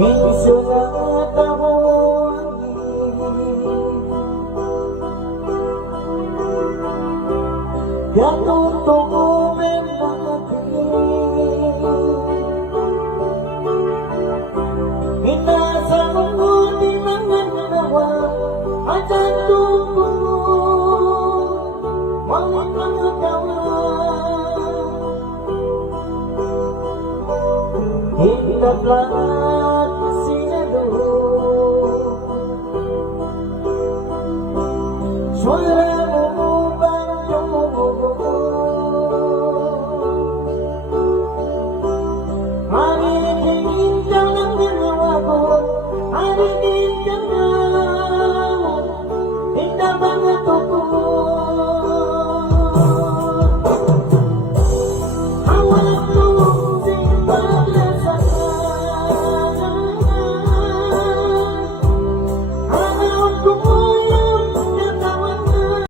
Isulat ako Yatutukumin natin Inasa mo di mga nawa At ang tuko Walit mga gawa Hinablat sinalo Suara